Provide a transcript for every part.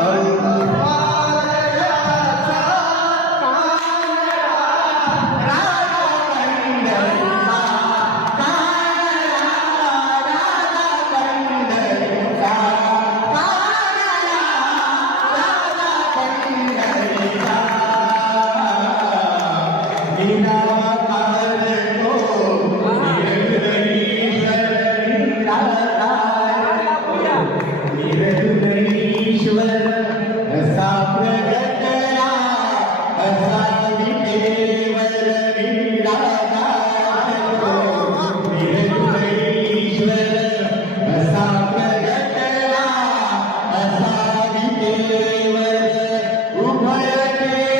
Allah. Om Jai Om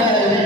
Amen.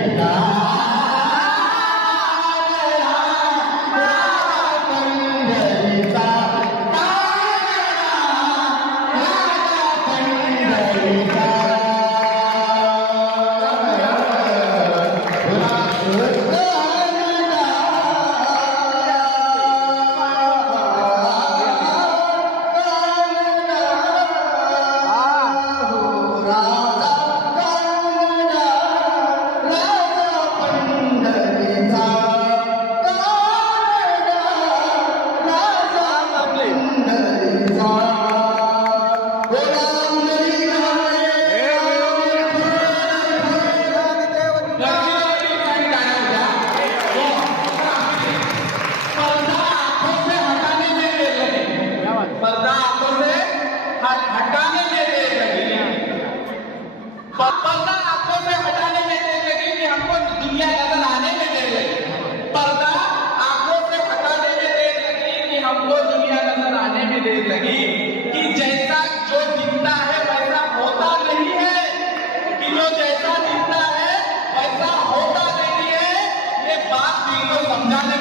कहने लगी कि जैसा जो जीता है वैसा होता नहीं है। कि जो जैसा दिखता है वैसा होता नहीं है। ये बात तीनों को समझा